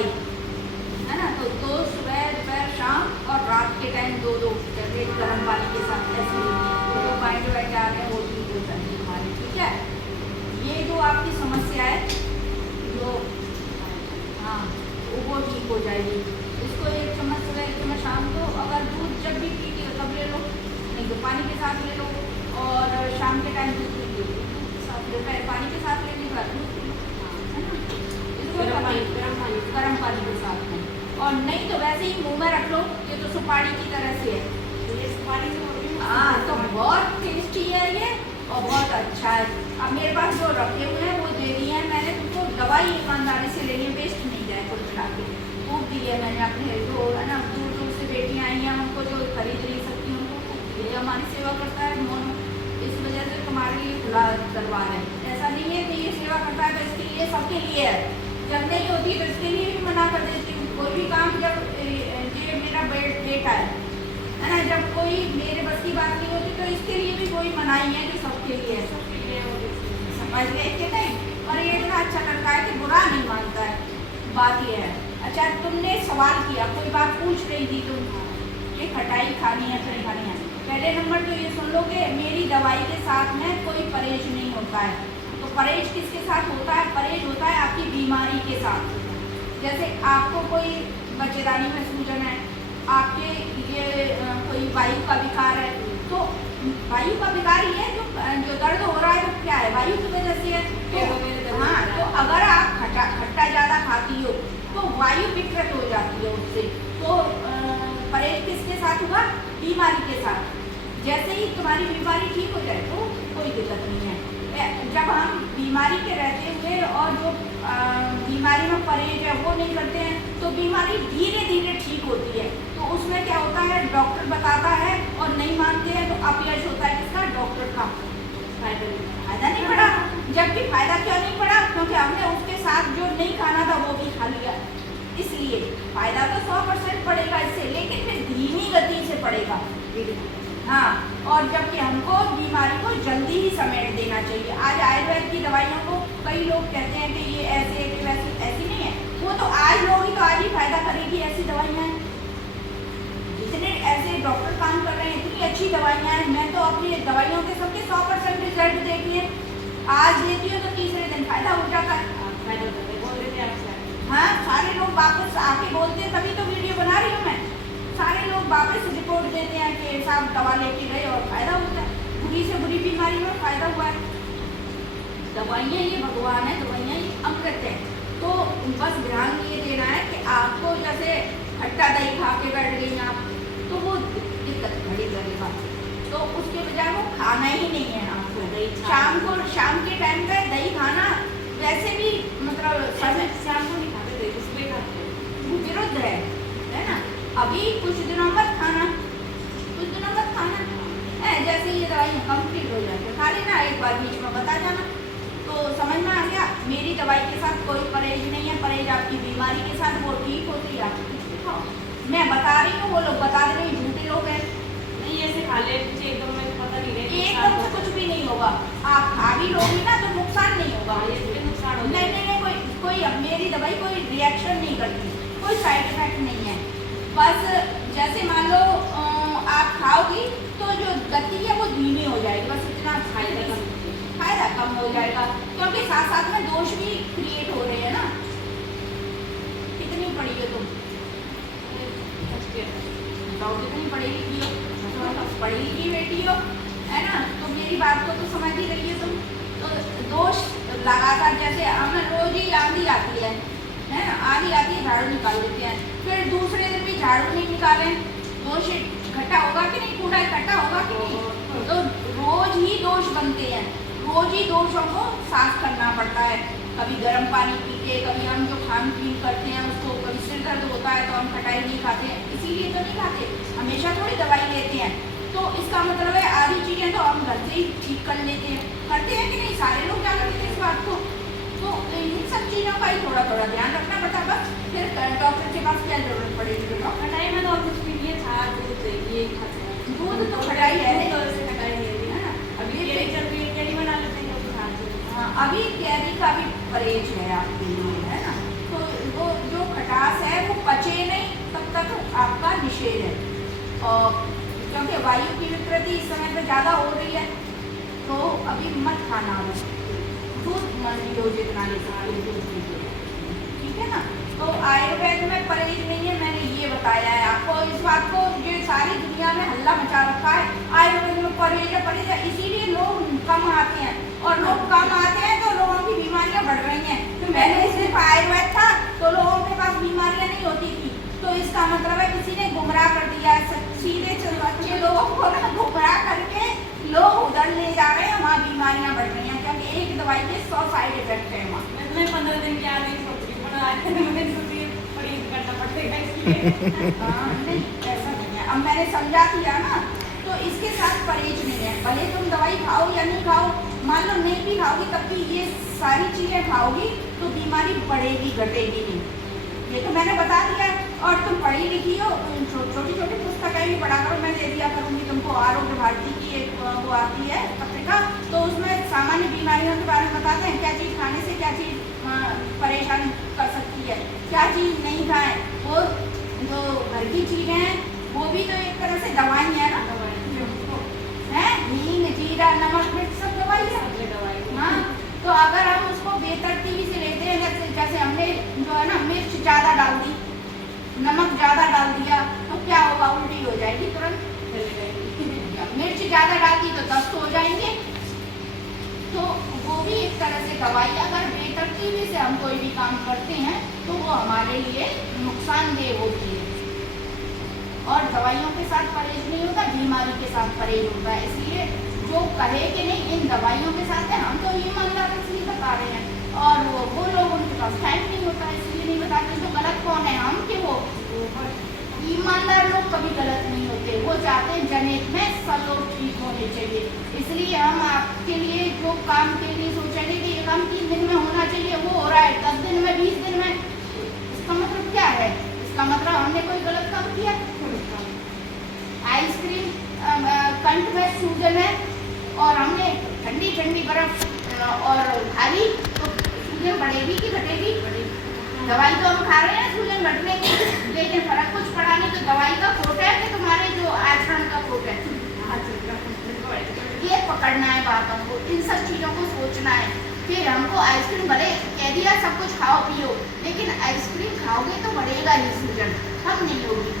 दवाई है ना, तो 2 सुबह दोपहर शाम और रात के टाइम 2-2 टैबलेट गर्म पानी के साथ ऐसे तो जो बाइंड वाइंड आ रहे हैं वो ठीक हो जाएंगे हमारे। ठीक है, ये जो आपकी समस्या है जो हाँ वो ठीक हो जाएगी। इसको 1 चम्मच सुबह 1 चम्मच शाम को, अगर दूध जब भी पीती हो तब ले लो, नहीं तो पानी के साथ ले लो, और शाम के टाइम दूध पी लो, दोपहर पानी के साथ लेने के बाद दूध पी लो, है ना। इसको गर्म पानी के साथ में, और नहीं तो वैसे ही मुंह में रख लो, ये तो सुपारी की तरह से है, ये सुपारी से हाँ तो बहुत टेस्टी है ये और बहुत अच्छा है। अब मेरे पास जो रखे हुए हैं वो दे दिए हैं मैंने, तुमको दवाई ईमानदारी से लेनी है, वेस्ट नहीं जाए कुल मिला के, खूब दी है मैंने अपने जो है ना दूर दूर से बेटियाँ आई हैं उनको जो खरीद नहीं सकती उनको, ये हमारी सेवा करता है मोनो, इस वजह से तुम्हारे लिए खुला दरबार है। ऐसा नहीं है कि ये सेवा करता है तो इसके लिए सबके लिए है, जब नहीं होती तो इसके लिए भी मना कर देती हूँ। कोई भी काम जब ये मेरा बेटा है ना, जब कोई मेरे बस की बात नहीं होती तो इसके लिए भी कोई मनाही है जो सबके लिए है, सबके लिए समझ गए कि नहीं। और ये इतना अच्छा करता है कि बुरा नहीं मानता है, बात ये है। अच्छा तुमने सवाल किया, कोई बात पूछ रही थी तुम कि खटाई खानी है तो नहीं खानी है। पहले नंबर तो ये सुन लो कि मेरी दवाई के साथ में कोई परहेज नहीं होता है। तो परहेज किसके साथ होता है? परहेज होता है आपकी बीमारी के साथ। जैसे आपको कोई बच्चेदानी में सूजन है, आपके ये कोई वायु का विकार है, तो वायु का विकार ये है जो दर्द हो रहा है वो क्या है? वायु की वजह से है। तो हाँ, तो अगर आप खट्टा ज़्यादा खाती हो तो वायु विकृत हो जाती है उससे। तो परहेज किसके साथ हुआ? बीमारी के साथ। जैसे ही तुम्हारी बीमारी ठीक हो जाए तो कोई दिक्कत नहीं है। जब हम बीमारी के रहते हुए और जो बीमारी में परहेज है वो नहीं करते हैं तो बीमारी धीरे धीरे ठीक होती है। तो उसमें क्या होता है, डॉक्टर बताता है और नहीं मानते हैं तो अपयश होता है किसका? डॉक्टर का। फायदा नहीं पड़ा। जबकि फायदा क्यों नहीं पड़ा? क्योंकि हमने उसके साथ जो नहीं खाना था वो भी खा लिया। इसलिए फायदा तो 100% पड़ेगा इससे, लेकिन फिर धीमी गति से पड़ेगा। हाँ, और जबकि हमको बीमारी को जल्दी ही समेट देना चाहिए। आज आयुर्वेद की दवाइयों को कई लोग कहते हैं कि ये ऐसे है कि वैसी, ऐसी नहीं है। वो तो आज लोगी तो आज ही फायदा करेगी, ऐसी दवाइयाँ हैं। जितने ऐसे डॉक्टर काम कर रहे हैं, इतनी अच्छी दवाइयाँ हैं। मैं तो अपनी दवाइयों के सबके 100% रिजल्ट देखी है। आज लेती हूँ तो तीसरे दिन फायदा हो जाता है। हाँ, सारे लोग वापस आके बोलते हैं, तभी तो वीडियो बना रही हूँ मैं। सारे लोग वापस रिपोर्ट देते हैं कि साहब दवा लेके गए और फायदा होता है। बुरी से बुरी बीमारी में फायदा हुआ है। दवाइयाँ ये भगवान है, दवाइयाँ ये अमृत है। तो बस ध्यान ये देना है कि आपको जैसे खट्टा दही खा के बैठ गई आप तो वो दिक्कत खड़ी करेगा। तो उसके बजाय वो खाना ही नहीं है आपको। शाम के टाइम पे दही खाना वैसे भी मतलब शाम को नहीं खाते, उसमें खाते विरुद्ध है ना। अभी कुछ दिनों मत खाना, कुछ दिनों मत खाना है। जैसे ये दवाई कंप्लीट हो जाए खा लेना, एक बार बीच में बता जाना। तो समझ में आ गया, मेरी दवाई के साथ कोई परहेज नहीं है। परहेज आपकी बीमारी के साथ वो ठीक होती है, आप खाओ। मैं बता रही हूँ, वो लोग बता रहे हैं, झूठे लोग हैं। नहीं ऐसे खा ले एकदम में पता नहीं है, एकदम से कुछ भी नहीं होगा। आप खा भी लोगी ना तो नुकसान नहीं होगा। नुकसान हो नहीं, कोई मेरी दवाई कोई रिएक्शन नहीं करती, कोई साइड इफेक्ट नहीं है। बस जैसे मान लो आप खाओगी तो जो गति है वो धीमी हो जाएगी, बस इतना फायदा कम हो जाएगा। क्योंकि साथ साथ में दोष भी क्रिएट हो रहे हैं ना। कितनी पढ़ी हो तुम? बताओ कितनी पढ़ेगी हो? पढ़ी लिखी बेटी हो, है ना। तो मेरी बात को तो समझ ही रही है तुम। तो दोष लगातार, जैसे हमें रोज ही आंधी आती है ना, आंधी आती है झाड़ू निकाल देते हैं, फिर दूसरे दिन भी झाड़ू नहीं निकाले, दोष इकट्ठा होगा कि नहीं? कूड़ा इकट्ठा होगा कि नहीं? तो रोज ही दोष बनते हैं, रोज ही दोषों को साफ करना पड़ता है। कभी गर्म पानी पी के, कभी हम जो खान पीन करते हैं उसको, कभी सिर दर्द होता है तो हम खटाई नहीं खाते, इसीलिए तो नहीं खाते, हमेशा थोड़ी दवाई लेते हैं। तो इसका मतलब है आधी चीज़ें तो हम घर से ही ठीक कर लेते हैं, करते हैं कि नहीं? सारे लोग जानते हैं इस बात को। तो इन सब चीज़ों का ही थोड़ा थोड़ा ध्यान रखना पड़ता। बस फिर डॉक्टर के पास क्या जरूरत पड़ेगी? डॉक्टर खटाई में तो और कुछ भी नहीं है, छाछ दूध ये खाते हैं। दूध तो खटाई है ना। अभी ये चल रही है, कैरी बना लेते हैं लोग छाछ। हाँ, अभी कैरी का भी परहेज है आपके लिए, है ना। तो वो जो खटा वो पचे नहीं तब तक आपका निषेध है। और क्योंकि वायु की विकृति इस समय पे ज़्यादा हो रही है, तो अभी मत खाना हो, दूध नियोजित ना ले सकते, दूध पीजिए, ठीक है ना। तो आयुर्वेद में परहेज नहीं है, मैंने ये बताया है आपको। इस बात को ये सारी दुनिया में हल्ला मचा रखा है, आयुर्वेद में परहेज है, इसीलिए लोग कम आते हैं, और लोग कम आते हैं तो लोगों की बीमारियां बढ़ रही हैं। तो पहले सिर्फ आयुर्वेद था तो लोगों के पास बीमारियां नहीं होती थी, तो इसका मतलब है किसी ने गुमराह कर दिया है, सीधे अच्छे लोगों को ना गुमराह करके लोग उधर ले जा रहे हैं, वहाँ बीमारियां बढ़ रही हैं, क्योंकि एक दवाई के 100 साइड इफेक्ट है वहाँ। मैं 15 दिन के आगे मैंने सोची परहेज करना पड़ेगा इसलिए। हाँ, नहीं ऐसा नहीं है, अब मैंने समझा दिया ना, तो इसके साथ परहेज नहीं है। भले तुम दवाई खाओ या नहीं खाओ, मान लो नहीं भी खाओगी तब भी ये सारी चीज़ें खाओगी तो बीमारी बढ़ेगी घटेगी नहीं, ये तो मैंने बता दिया। और तुम पढ़ी लिखी हो, छोटी छोटी पुस्तकें भी पढ़ा करो, मैं दे दिया करूँगी तुमको। आरोग्य भारती की एक वो आती है पत्रिका, तो उसमें सामान्य बीमारियों के बारे में बताते हैं, क्या चीज़ खाने से क्या चीज़ परेशान कर सकती है, क्या चीज़ नहीं खाएं। वो जो घर की चीज़ें हैं वो भी तो एक तरह से दवाई है ना, है हींग जीरा नमक मिर्च सब दवाई है। हाँ, तो अगर हम उसको बेतरतीबी से लेते हैं, जैसे हमने जो है ना मिर्च ज़्यादा डाल दी, नमक ज़्यादा डाल दिया, तो क्या होगा, उल्टी हो जाएगी तुरंत। मिर्च ज़्यादा डाल दी तो दस्त हो जाएंगे, तो वो भी एक तरह से दवाई। अगर बेतरतीबी से हम कोई भी काम करते हैं तो वो हमारे लिए नुकसानदेह होती है। और दवाइयों के साथ परहेज नहीं होता, बीमारी के साथ परहेज होता है। इसलिए जो कहे कि नहीं इन दवाइयों के साथ है, हम तो ईमानदार इसलिए बता रहे हैं, और वो लोग उनके पास टाइम नहीं होता इसलिए नहीं बताते। तो गलत कौन है, हम कि वो? ईमानदार लोग कभी गलत नहीं होते, वो चाहते हैं जनहित में सब लोग ठीक होने चाहिए। इसलिए हम आपके लिए जो काम के लिए सोचेंगे कि ये काम 3 दिन में होना चाहिए, वो हो रहा है 10 दिन में 20 दिन में, इसका मतलब क्या है? इसका मतलब हमने कोई गलत काम किया। आइसक्रीम कंठ में सूजन है और हमने ठंडी ठंडी बर्फ और खाली, तो सूजन बढ़ेगी कि घटेगी? दवाई तो हम खा रहे हैं सूजन घटने की, लेकिन फर्क कुछ पड़ा नहीं। तो दवाई का खोट है कि तुम्हारे जो आचरण का खोट है, ये पकड़ना है बात हमको, इन सब चीज़ों को सोचना है। फिर हमको आइसक्रीम भले कह दिया सब कुछ खाओ पियो, लेकिन आइसक्रीम खाओगे तो बढ़ेगा ही सूजन, हम नहीं होगी।